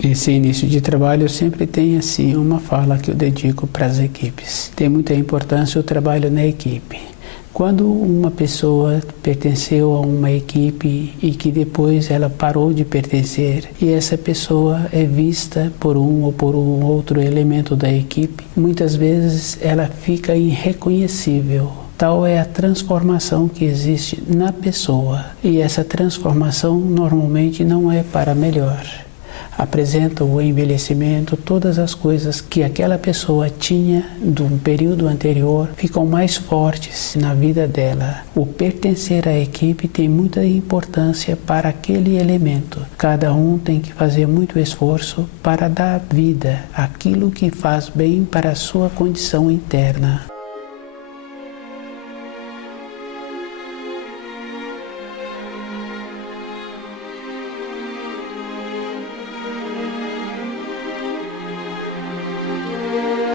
Nesse início de trabalho eu sempre tenho assim uma fala que eu dedico para as equipes. Tem muita importância o trabalho na equipe. Quando uma pessoa pertenceu a uma equipe e que depois ela parou de pertencer e essa pessoa é vista por um ou por um outro elemento da equipe, muitas vezes ela fica irreconhecível. Tal é a transformação que existe na pessoa e essa transformação normalmente não é para melhor. Apresenta o envelhecimento, todas as coisas que aquela pessoa tinha de um período anterior ficam mais fortes na vida dela. O pertencer à equipe tem muita importância para aquele elemento. Cada um tem que fazer muito esforço para dar vida àquilo que faz bem para a sua condição interna.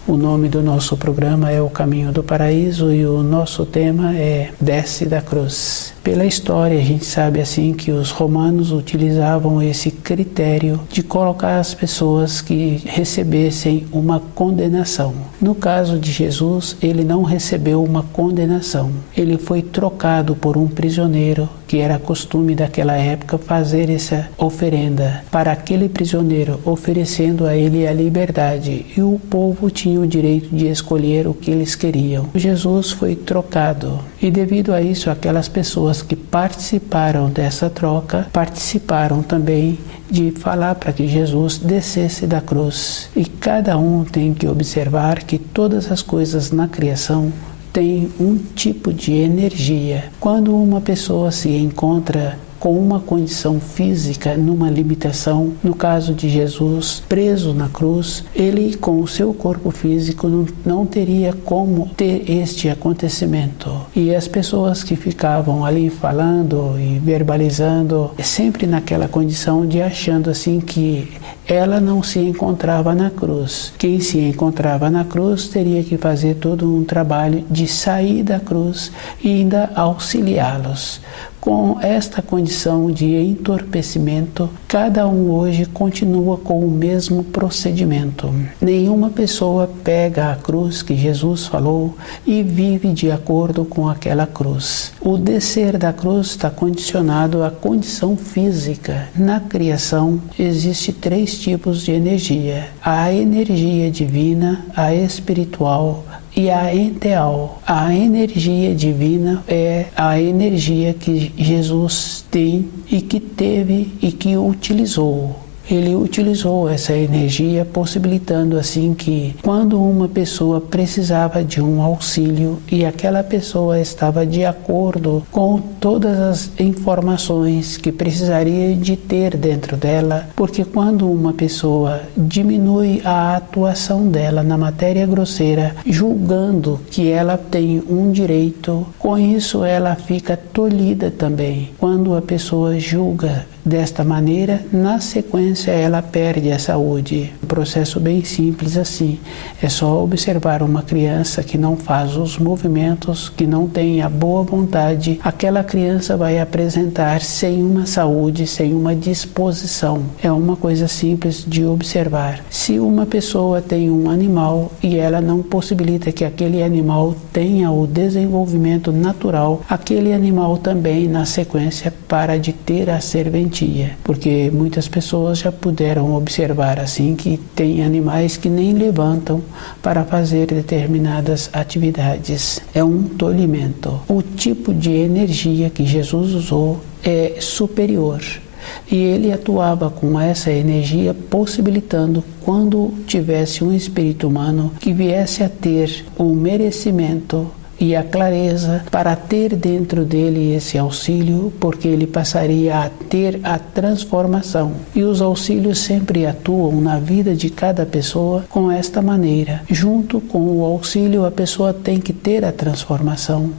O nome do nosso programa é O Caminho do Paraíso e o nosso tema é Desce da Cruz. Pela história, a gente sabe assim que os romanos utilizavam esse critério de colocar as pessoas que recebessem uma condenação. No caso de Jesus, ele não recebeu uma condenação. Ele foi trocado por um prisioneiro, que era costume daquela época fazer essa oferenda para aquele prisioneiro, oferecendo a ele a liberdade, e o povo tinha o direito de escolher o que eles queriam. Jesus foi trocado e devido a isso aquelas pessoas que participaram dessa troca participaram também de falar para que Jesus descesse da cruz. E cada um tem que observar que todas as coisas na criação têm um tipo de energia. Quando uma pessoa se encontra com uma condição física, numa limitação, no caso de Jesus, preso na cruz, ele com o seu corpo físico não teria como ter este acontecimento. E as pessoas que ficavam ali falando e verbalizando, sempre naquela condição de achando assim que ela não se encontrava na cruz. Quem se encontrava na cruz teria que fazer todo um trabalho de sair da cruz e ainda auxiliá-los. Com esta condição de entorpecimento, cada um hoje continua com o mesmo procedimento. Nenhuma pessoa pega a cruz que Jesus falou e vive de acordo com aquela cruz. O descer da cruz está condicionado à condição física. Na criação, existem 3 tipos de energia: a energia divina, a espiritual e a enteal. A energia divina é a energia que Jesus tem e que teve e que utilizou. Ele utilizou essa energia, possibilitando assim que quando uma pessoa precisava de um auxílio e aquela pessoa estava de acordo com todas as informações que precisaria de ter dentro dela, porque quando uma pessoa diminui a atuação dela na matéria grosseira, julgando que ela tem um direito, com isso ela fica tolhida também. Quando a pessoa julga desta maneira, na sequência ela perde a saúde. Um processo bem simples assim. É só observar uma criança que não faz os movimentos, que não tem a boa vontade, aquela criança vai apresentar sem uma saúde, sem uma disposição. É uma coisa simples de observar. Se uma pessoa tem um animal e ela não possibilita que aquele animal tenha o desenvolvimento natural, aquele animal também na sequência para de ter a serventia. Porque muitas pessoas já puderam observar assim que tem animais que nem levantam para fazer determinadas atividades. É um tolhimento. O tipo de energia que Jesus usou é superior. E ele atuava com essa energia, possibilitando, quando tivesse um espírito humano que viesse a ter um merecimento e a clareza para ter dentro dele esse auxílio, porque ele passaria a ter a transformação. E os auxílios sempre atuam na vida de cada pessoa com esta maneira. Junto com o auxílio, a pessoa tem que ter a transformação.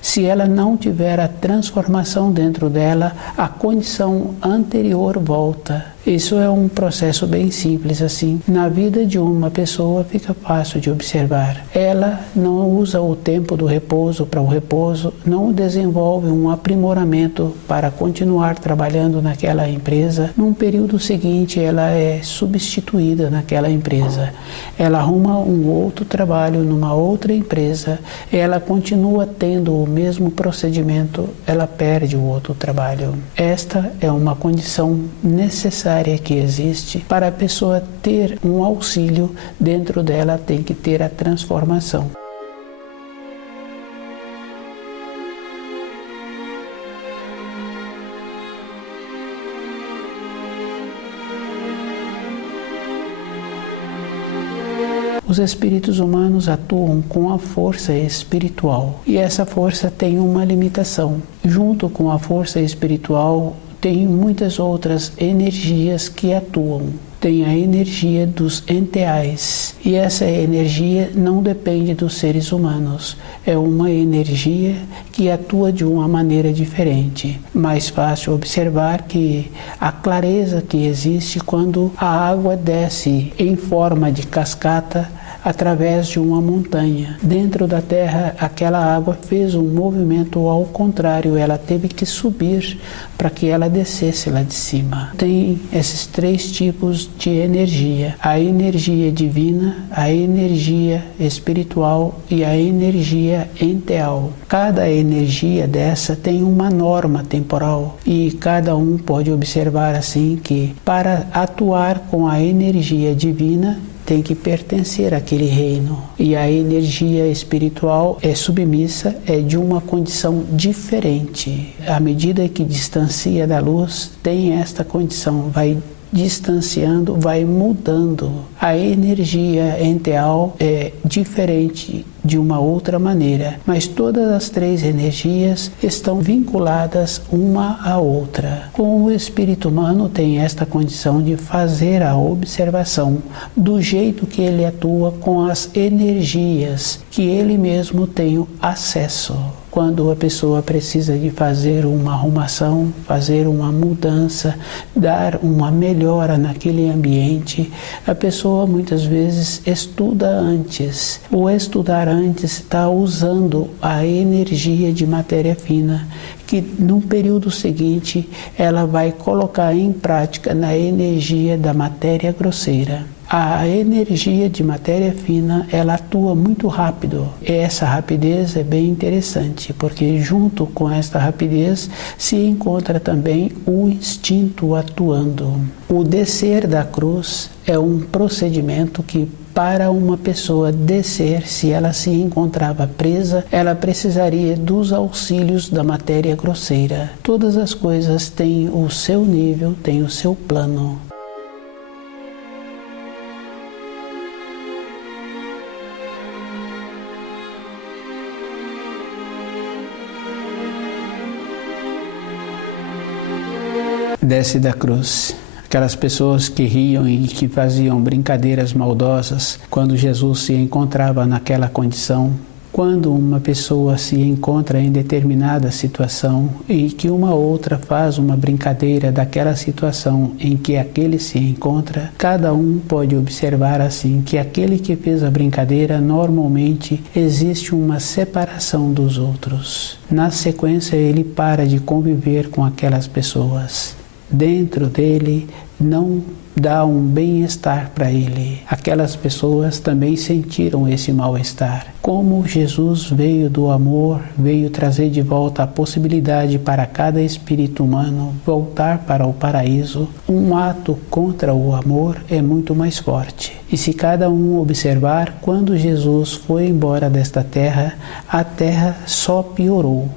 Se ela não tiver a transformação dentro dela, a condição anterior volta. Isso é um processo bem simples assim. Na vida de uma pessoa fica fácil de observar. Ela não usa o tempo do repouso para o repouso, não desenvolve um aprimoramento para continuar trabalhando naquela empresa. Num período seguinte, ela é substituída naquela empresa. Ela arruma um outro trabalho numa outra empresa, ela continua tendo o mesmo procedimento, ela perde o outro trabalho. Esta é uma condição necessária que existe para a pessoa ter um auxílio. Dentro dela tem que ter a transformação. Os espíritos humanos atuam com a força espiritual e essa força tem uma limitação. Junto com a força espiritual, tem muitas outras energias que atuam. Tem a energia dos enteais e essa energia não depende dos seres humanos. É uma energia que atua de uma maneira diferente. Mais fácil observar que a clareza que existe quando a água desce em forma de cascata através de uma montanha. Dentro da terra, aquela água fez um movimento ao contrário, ela teve que subir para que ela descesse lá de cima. Tem esses três tipos de energia: a energia divina, a energia espiritual e a energia enteal. Cada energia dessa tem uma norma temporal e cada um pode observar assim que para atuar com a energia divina tem que pertencer àquele reino. E a energia espiritual é submissa, é de uma condição diferente. À medida que distancia da luz, tem esta condição, vai distanciando, vai mudando. A energia enteal é diferente de uma outra maneira, mas todas as três energias estão vinculadas uma à outra. Com o espírito humano tem esta condição de fazer a observação do jeito que ele atua com as energias que ele mesmo tem acesso. Quando a pessoa precisa de fazer uma arrumação, fazer uma mudança, dar uma melhora naquele ambiente, a pessoa muitas vezes estuda antes. O estudar antes está usando a energia de matéria fina, que no período seguinte ela vai colocar em prática na energia da matéria grosseira. A energia de matéria fina, ela atua muito rápido. E essa rapidez é bem interessante, porque junto com esta rapidez se encontra também o instinto atuando. O descer da cruz é um procedimento que, para uma pessoa descer, se ela se encontrava presa, ela precisaria dos auxílios da matéria grosseira. Todas as coisas têm o seu nível, têm o seu plano. Desce da cruz. Aquelas pessoas que riam e que faziam brincadeiras maldosas quando Jesus se encontrava naquela condição. Quando uma pessoa se encontra em determinada situação e que uma outra faz uma brincadeira daquela situação em que aquele se encontra, cada um pode observar assim que aquele que fez a brincadeira, normalmente existe uma separação dos outros. Na sequência, ele para de conviver com aquelas pessoas. Dentro dele não dá um bem-estar para ele. Aquelas pessoas também sentiram esse mal-estar. Como Jesus veio do amor, veio trazer de volta a possibilidade para cada espírito humano voltar para o paraíso, um ato contra o amor é muito mais forte. E se cada um observar, quando Jesus foi embora desta terra, a terra só piorou.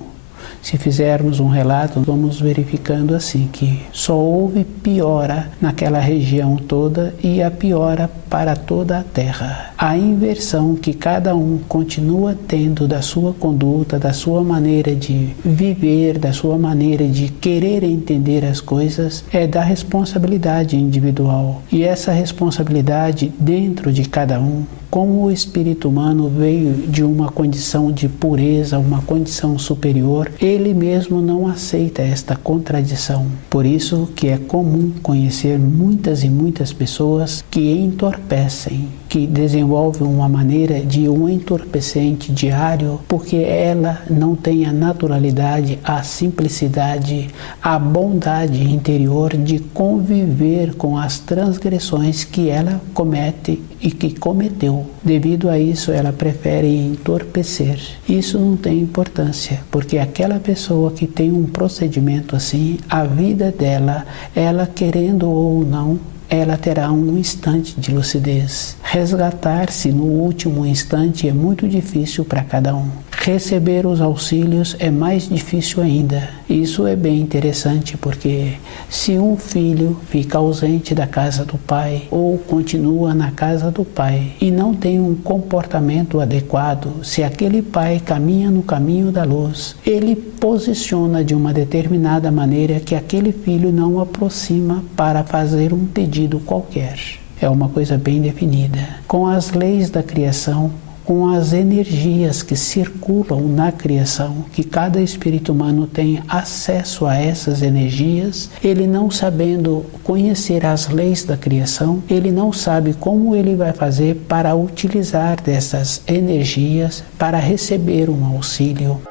Se fizermos um relato, vamos verificando assim que só houve piora naquela região toda e a piora para toda a terra. A inversão que cada um continua tendo da sua conduta, da sua maneira de viver, da sua maneira de querer entender as coisas, é da responsabilidade individual. E essa responsabilidade dentro de cada um como o espírito humano veio de uma condição de pureza, uma condição superior, ele mesmo não aceita esta contradição. Por isso que é comum conhecer muitas e muitas pessoas que entorpecem, que desenvolvem uma maneira de um entorpecente diário, porque ela não tem a naturalidade, a simplicidade, a bondade interior de conviver com as transgressões que ela comete e que cometeu. Devido a isso, ela prefere entorpecer. Isso não tem importância, porque aquela pessoa que tem um procedimento assim, a vida dela, ela querendo ou não, ela terá um instante de lucidez. Resgatar-se no último instante é muito difícil para cada um. Receber os auxílios é mais difícil ainda. Isso é bem interessante porque se um filho fica ausente da casa do pai ou continua na casa do pai e não tem um comportamento adequado, se aquele pai caminha no caminho da luz, ele posiciona de uma determinada maneira que aquele filho não aproxima para fazer um pedido qualquer. É uma coisa bem definida. Com as leis da criação, com as energias que circulam na criação, que cada espírito humano tem acesso a essas energias, ele não sabendo conhecer as leis da criação, ele não sabe como ele vai fazer para utilizar dessas energias para receber um auxílio.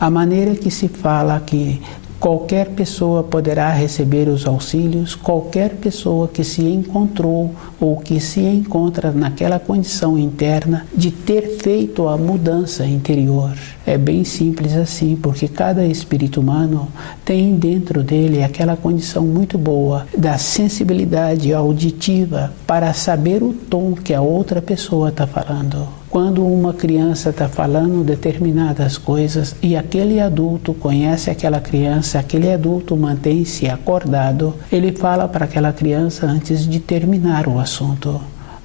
A maneira que se fala que qualquer pessoa poderá receber os auxílios, qualquer pessoa que se encontrou ou que se encontra naquela condição interna de ter feito a mudança interior. É bem simples assim, porque cada espírito humano tem dentro dele aquela condição muito boa da sensibilidade auditiva para saber o tom que a outra pessoa está falando. Quando uma criança está falando determinadas coisas e aquele adulto conhece aquela criança, aquele adulto mantém-se acordado, ele fala para aquela criança antes de terminar o assunto: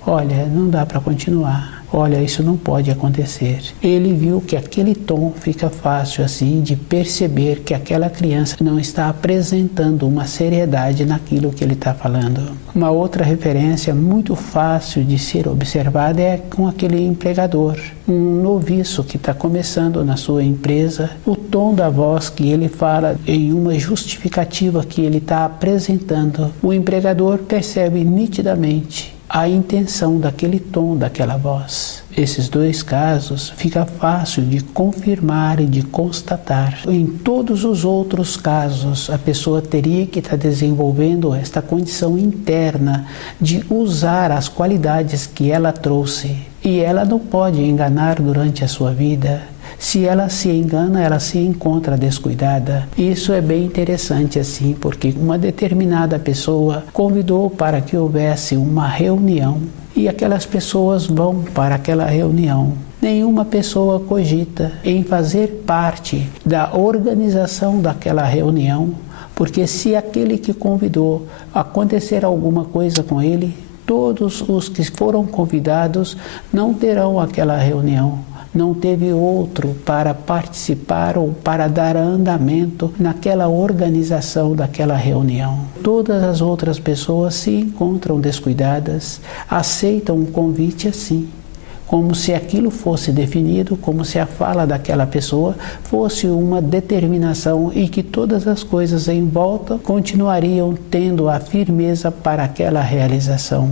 olha, não dá para continuar. Olha, isso não pode acontecer. Ele viu que aquele tom fica fácil assim de perceber que aquela criança não está apresentando uma seriedade naquilo que ele está falando. Uma outra referência muito fácil de ser observada é com aquele empregador, um noviço que está começando na sua empresa. O tom da voz que ele fala em uma justificativa que ele está apresentando, o empregador percebe nitidamente a intenção daquele tom, daquela voz. Esses dois casos fica fácil de confirmar e de constatar. Em todos os outros casos, a pessoa teria que estar desenvolvendo esta condição interna de usar as qualidades que ela trouxe. E ela não pode enganar durante a sua vida. Se ela se engana, ela se encontra descuidada. Isso é bem interessante assim, porque uma determinada pessoa convidou para que houvesse uma reunião e aquelas pessoas vão para aquela reunião. Nenhuma pessoa cogita em fazer parte da organização daquela reunião, porque se aquele que convidou acontecer alguma coisa com ele, todos os que foram convidados não terão aquela reunião. Não teve outro para participar ou para dar andamento naquela organização daquela reunião. Todas as outras pessoas se encontram descuidadas, aceitam um convite assim, como se aquilo fosse definido, como se a fala daquela pessoa fosse uma determinação e que todas as coisas em volta continuariam tendo a firmeza para aquela realização.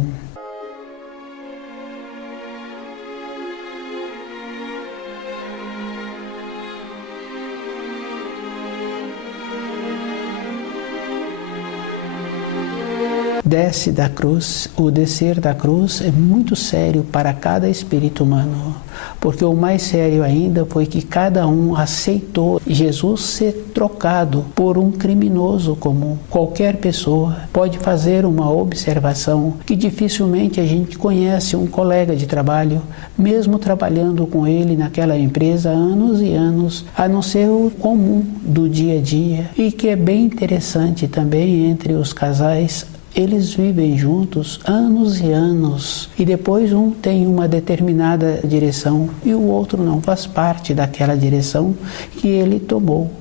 Desce da cruz, o descer da cruz é muito sério para cada espírito humano, porque o mais sério ainda foi que cada um aceitou Jesus ser trocado por um criminoso comum. Qualquer pessoa pode fazer uma observação que dificilmente a gente conhece um colega de trabalho, mesmo trabalhando com ele naquela empresa há anos e anos, a não ser o comum do dia a dia, e que é bem interessante também entre os casais eles vivem juntos anos e anos, e depois um tem uma determinada direção e o outro não faz parte daquela direção que ele tomou.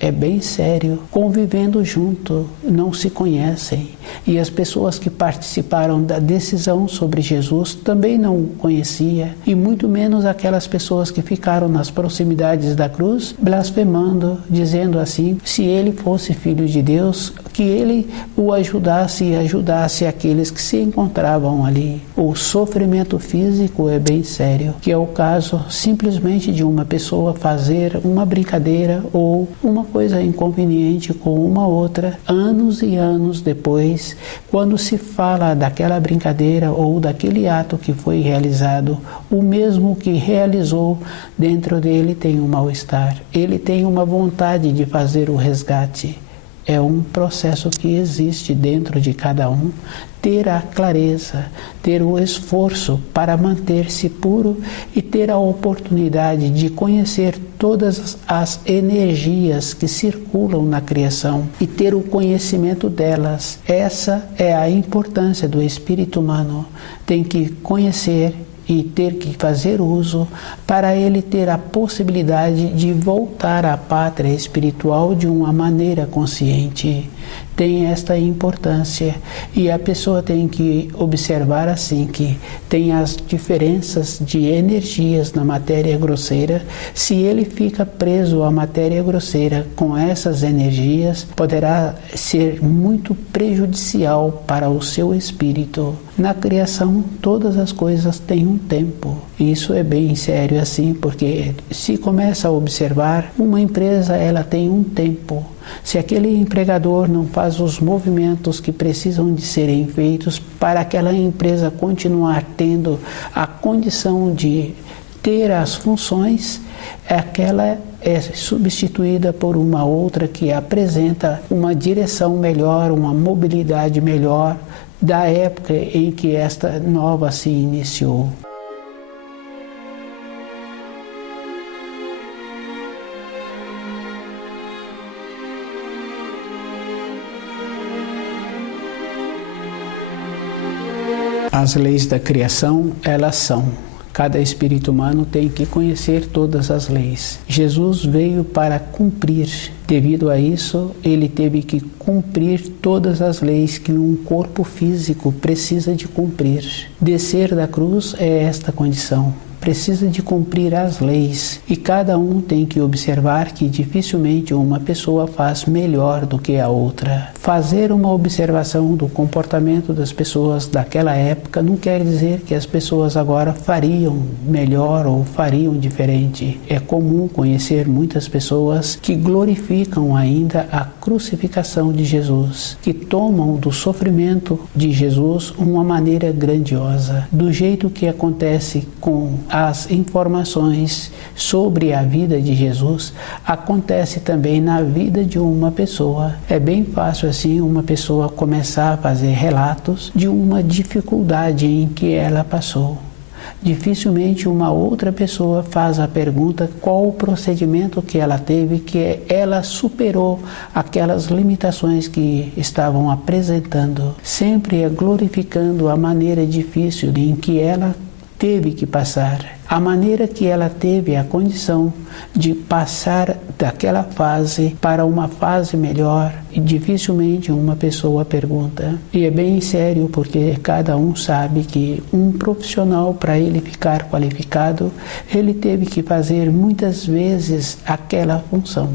É bem sério, convivendo junto, não se conhecem. E as pessoas que participaram da decisão sobre Jesus também não o conheciam, e muito menos aquelas pessoas que ficaram nas proximidades da cruz, blasfemando, dizendo assim, se ele fosse filho de Deus, que ele o ajudasse e ajudasse aqueles que se encontravam ali. O sofrimento físico é bem sério, que é o caso simplesmente de uma pessoa fazer uma brincadeira ou uma coisa inconveniente com uma outra, anos e anos depois, quando se fala daquela brincadeira ou daquele ato que foi realizado, o mesmo que realizou dentro dele tem um mal-estar, ele tem uma vontade de fazer o resgate. É um processo que existe dentro de cada um, ter a clareza, ter o esforço para manter-se puro e ter a oportunidade de conhecer todas as energias que circulam na criação e ter o conhecimento delas. Essa é a importância do espírito humano. Tem que conhecer e ter que fazer uso para ele ter a possibilidade de voltar à pátria espiritual de uma maneira consciente. Tem esta importância e a pessoa tem que observar assim que tem as diferenças de energias na matéria grosseira. Se ele fica preso à matéria grosseira com essas energias, poderá ser muito prejudicial para o seu espírito. Na criação, todas as coisas têm um tempo. Isso é bem sério assim, porque se começa a observar, uma empresa ela tem um tempo. Se aquele empregador não faz os movimentos que precisam de serem feitos para aquela empresa continuar tendo a condição de ter as funções, aquela é substituída por uma outra que apresenta uma direção melhor, uma mobilidade melhor da época em que esta nova se iniciou. As leis da criação, elas são. Cada espírito humano tem que conhecer todas as leis. Jesus veio para cumprir. Devido a isso, ele teve que cumprir todas as leis que um corpo físico precisa de cumprir. Descer da cruz é esta condição. Precisa de cumprir as leis e cada um tem que observar que dificilmente uma pessoa faz melhor do que a outra. Fazer uma observação do comportamento das pessoas daquela época não quer dizer que as pessoas agora fariam melhor ou fariam diferente. É comum conhecer muitas pessoas que glorificam ainda a crucificação de Jesus, que tomam do sofrimento de Jesus uma maneira grandiosa, do jeito que acontece com as informações sobre a vida de Jesus, acontece também na vida de uma pessoa. É bem fácil assim uma pessoa começar a fazer relatos de uma dificuldade em que ela passou. Dificilmente uma outra pessoa faz a pergunta qual o procedimento que ela teve, que ela superou aquelas limitações que estavam apresentando. Sempre é glorificando a maneira difícil em que ela teve que passar, a maneira que ela teve a condição de passar daquela fase para uma fase melhor, e dificilmente uma pessoa pergunta. E é bem sério, porque cada um sabe que um profissional, para ele ficar qualificado, ele teve que fazer muitas vezes aquela função.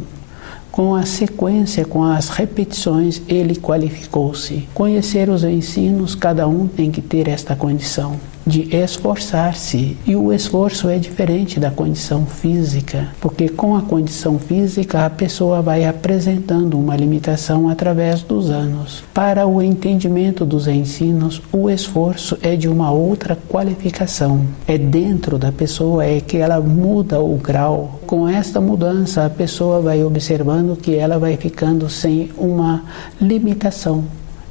Com a sequência, com as repetições, ele qualificou-se. Conhecer os ensinos, cada um tem que ter esta condição de esforçar-se. E o esforço é diferente da condição física, porque com a condição física a pessoa vai apresentando uma limitação através dos anos. Para o entendimento dos ensinos, o esforço é de uma outra qualificação. É dentro da pessoa, é que ela muda o grau. Com esta mudança, a pessoa vai observando que ela vai ficando sem uma limitação.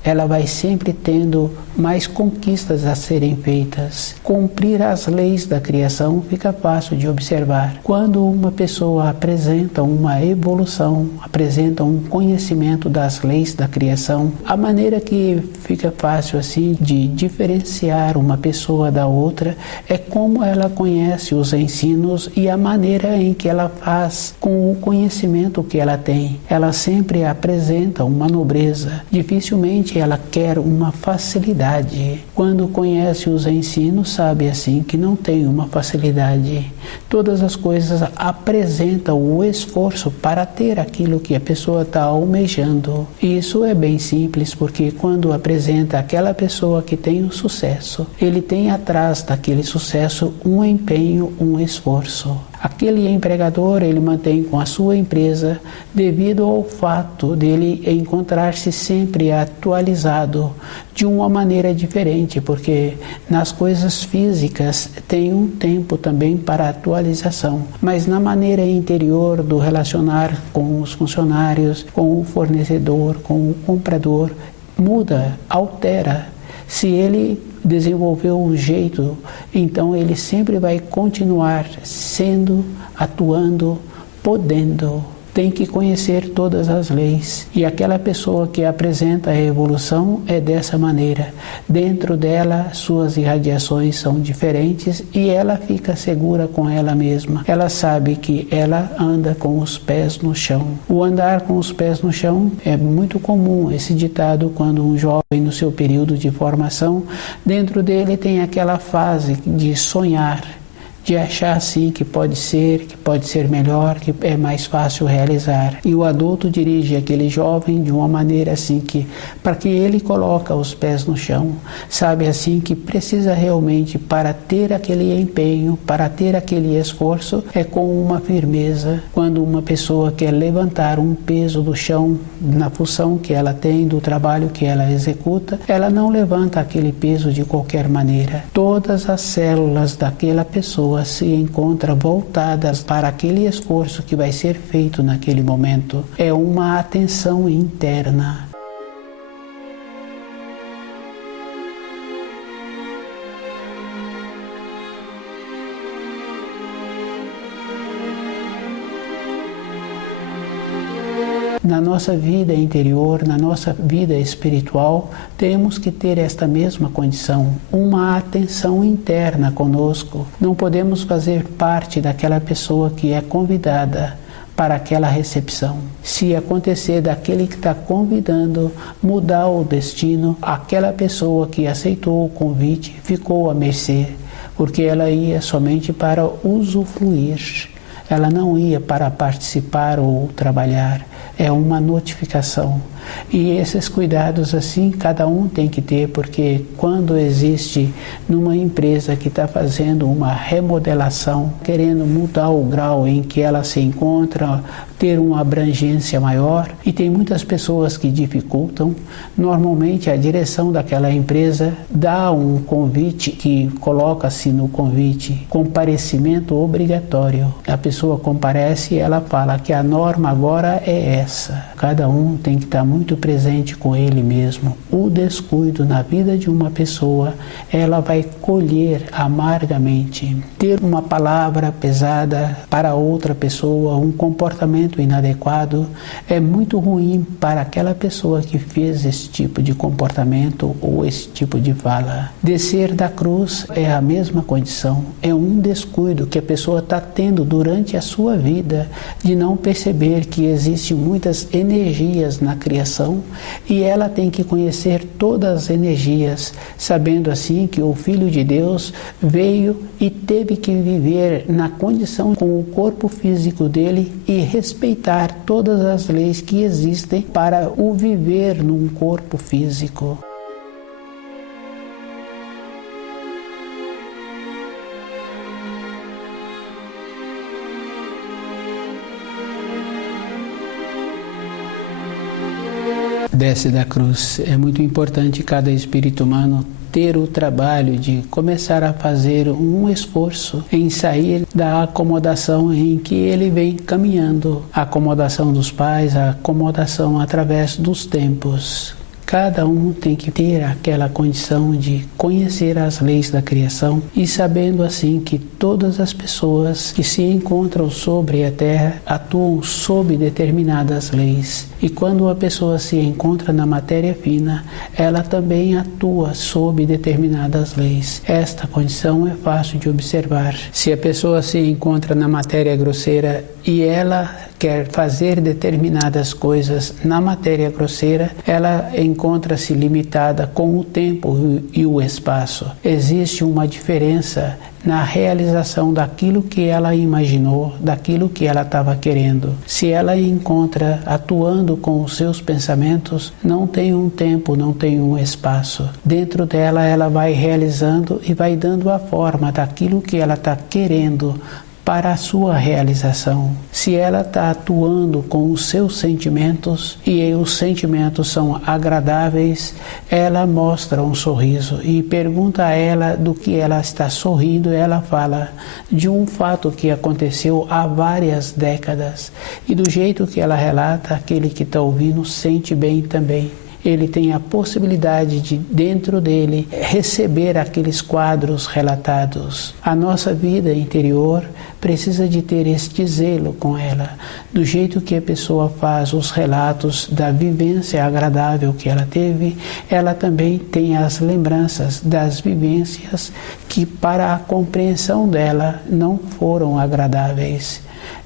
ela vai sempre tendo mais conquistas a serem feitas. Cumprir as leis da criação fica fácil de observar. Quando uma pessoa apresenta uma evolução, apresenta um conhecimento das leis da criação, a maneira que fica fácil assim de diferenciar uma pessoa da outra é como ela conhece os ensinos e a maneira em que ela faz com o conhecimento que ela tem. Ela sempre apresenta uma nobreza. Dificilmente ela quer uma facilidade. Quando conhece os ensinos, sabe assim que não tem uma facilidade. Todas as coisas apresentam o esforço para ter aquilo que a pessoa está almejando. E isso é bem simples, porque quando apresenta aquela pessoa que tem o sucesso, ele tem atrás daquele sucesso um empenho, um esforço. Aquele empregador, ele mantém com a sua empresa devido ao fato dele encontrar-se sempre atualizado de uma maneira diferente, porque nas coisas físicas tem um tempo também para atualização, mas na maneira interior do relacionar com os funcionários, com o fornecedor, com o comprador, muda, altera. Se ele desenvolveu um jeito, então ele sempre vai continuar sendo, atuando, podendo. Tem que conhecer todas as leis. E aquela pessoa que apresenta a evolução é dessa maneira. Dentro dela, suas irradiações são diferentes e ela fica segura com ela mesma. Ela sabe que ela anda com os pés no chão. O andar com os pés no chão é muito comum, esse ditado, quando um jovem no seu período de formação, dentro dele tem aquela fase de sonhar, de achar assim que pode ser melhor, que é mais fácil realizar. E o adulto dirige aquele jovem de uma maneira assim que, para que ele coloque os pés no chão, sabe assim que precisa realmente, para ter aquele empenho, para ter aquele esforço, é com uma firmeza. Quando uma pessoa quer levantar um peso do chão, na função que ela tem, do trabalho que ela executa, ela não levanta aquele peso de qualquer maneira. Todas as células daquela pessoa se encontram voltadas para aquele esforço que vai ser feito naquele momento. É uma atenção interna. Na nossa vida interior, na nossa vida espiritual, temos que ter esta mesma condição, uma atenção interna conosco. Não podemos fazer parte daquela pessoa que é convidada para aquela recepção. Se acontecer daquele que está convidando mudar o destino, aquela pessoa que aceitou o convite ficou à mercê, porque ela ia somente para usufruir. Ela não ia para participar ou trabalhar. É uma notificação. E esses cuidados assim, cada um tem que ter, porque quando existe numa empresa que está fazendo uma remodelação, querendo mudar o grau em que ela se encontra, ter uma abrangência maior, e tem muitas pessoas que dificultam, normalmente a direção daquela empresa dá um convite, que coloca-se no convite comparecimento obrigatório. A pessoa comparece e ela fala que a norma agora é essa. Cada um tem que estar muito presente com ele mesmo. O descuido na vida de uma pessoa, ela vai colher amargamente. Ter uma palavra pesada para outra pessoa, um comportamento inadequado, é muito ruim para aquela pessoa que fez esse tipo de comportamento ou esse tipo de fala. Descer da cruz é a mesma condição. É um descuido que a pessoa está tendo durante a sua vida, de não perceber que existem muitas energias na criação e ela tem que conhecer todas as energias, sabendo assim que o Filho de Deus veio e teve que viver na condição com o corpo físico dele e respeitar todas as leis que existem para o viver num corpo físico. Desce da cruz. É muito importante cada espírito humano ter o trabalho de começar a fazer um esforço em sair da acomodação em que ele vem caminhando. A acomodação dos pais, a acomodação através dos tempos. Cada um tem que ter aquela condição de conhecer as leis da criação e sabendo assim que todas as pessoas que se encontram sobre a Terra atuam sob determinadas leis. E quando a pessoa se encontra na matéria fina, ela também atua sob determinadas leis. Esta condição é fácil de observar. Se a pessoa se encontra na matéria grosseira e ela quer fazer determinadas coisas na matéria grosseira, ela encontra-se limitada com o tempo e o espaço. Existe uma diferença na realização daquilo que ela imaginou, daquilo que ela estava querendo. Se ela encontra atuando com os seus pensamentos, não tem um tempo, não tem um espaço. Dentro dela, ela vai realizando e vai dando a forma daquilo que ela está querendo para a sua realização. Se ela está atuando com os seus sentimentos e os sentimentos são agradáveis, ela mostra um sorriso e pergunta a ela do que ela está sorrindo. Ela fala de um fato que aconteceu há várias décadas e do jeito que ela relata, aquele que está ouvindo sente bem também. Ele tem a possibilidade de, dentro dele, receber aqueles quadros relatados. A nossa vida interior precisa de ter este zelo com ela. Do jeito que a pessoa faz os relatos da vivência agradável que ela teve, ela também tem as lembranças das vivências que, para a compreensão dela, não foram agradáveis.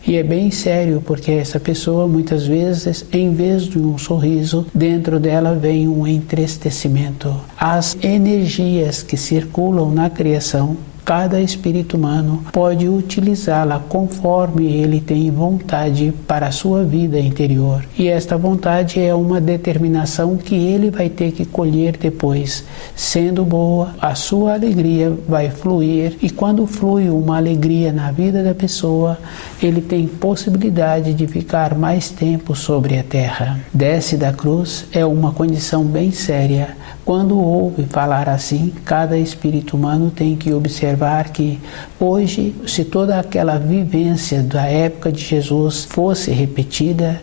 E é bem sério, porque essa pessoa, muitas vezes, em vez de um sorriso, dentro dela vem um entristecimento. As energias que circulam na criação, cada espírito humano pode utilizá-la conforme ele tem vontade para a sua vida interior. E esta vontade é uma determinação que ele vai ter que colher depois. Sendo boa, a sua alegria vai fluir, e quando flui uma alegria na vida da pessoa, ele tem possibilidade de ficar mais tempo sobre a terra. Desce da cruz é uma condição bem séria. Quando ouve falar assim, cada espírito humano tem que observar que hoje, se toda aquela vivência da época de Jesus fosse repetida,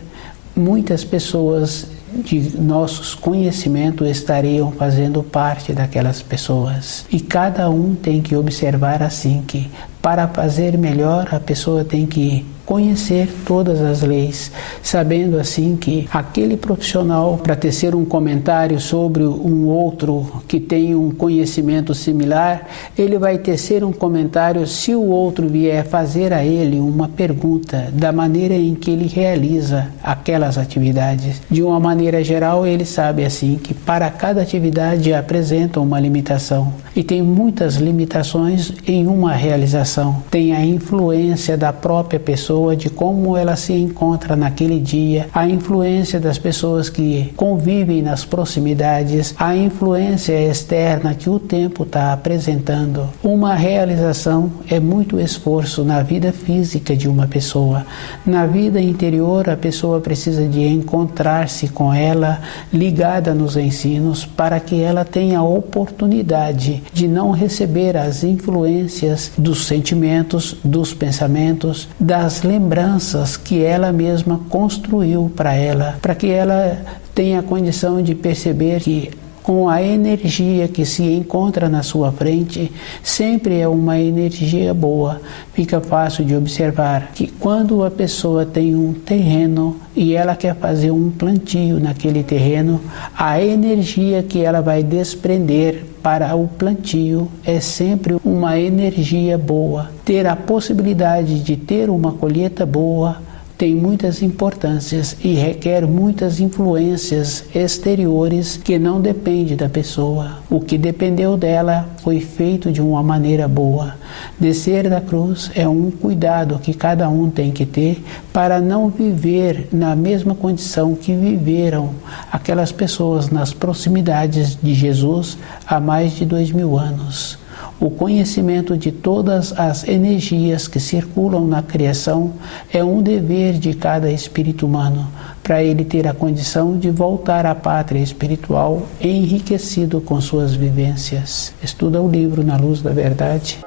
muitas pessoas de nossos conhecimentos estariam fazendo parte daquelas pessoas. E cada um tem que observar assim que, para fazer melhor, a pessoa tem que conhecer todas as leis, sabendo assim que aquele profissional, para tecer um comentário sobre um outro que tem um conhecimento similar, ele vai tecer um comentário se o outro vier fazer a ele uma pergunta da maneira em que ele realiza aquelas atividades. De uma maneira geral, ele sabe assim que para cada atividade apresenta uma limitação, e tem muitas limitações em uma realização. Tem a influência da própria pessoa, de como ela se encontra naquele dia, a influência das pessoas que convivem nas proximidades, a influência externa que o tempo está apresentando. Uma realização é muito esforço na vida física de uma pessoa. Na vida interior, a pessoa precisa de encontrar-se com ela, ligada nos ensinos, para que ela tenha a oportunidade de não receber as influências dos sentimentos, dos pensamentos, das lembranças que ela mesma construiu para ela, para que ela tenha a condição de perceber que com a energia que se encontra na sua frente, sempre é uma energia boa. Fica fácil de observar que quando a pessoa tem um terreno e ela quer fazer um plantio naquele terreno, a energia que ela vai desprender para o plantio é sempre uma energia boa. Ter a possibilidade de ter uma colheita boa tem muitas importâncias e requer muitas influências exteriores que não dependem da pessoa. O que dependeu dela foi feito de uma maneira boa. Descer da cruz é um cuidado que cada um tem que ter para não viver na mesma condição que viveram aquelas pessoas nas proximidades de Jesus há mais de 2000 anos. O conhecimento de todas as energias que circulam na criação é um dever de cada espírito humano, para ele ter a condição de voltar à pátria espiritual enriquecido com suas vivências. Estuda o livro Na Luz da Verdade.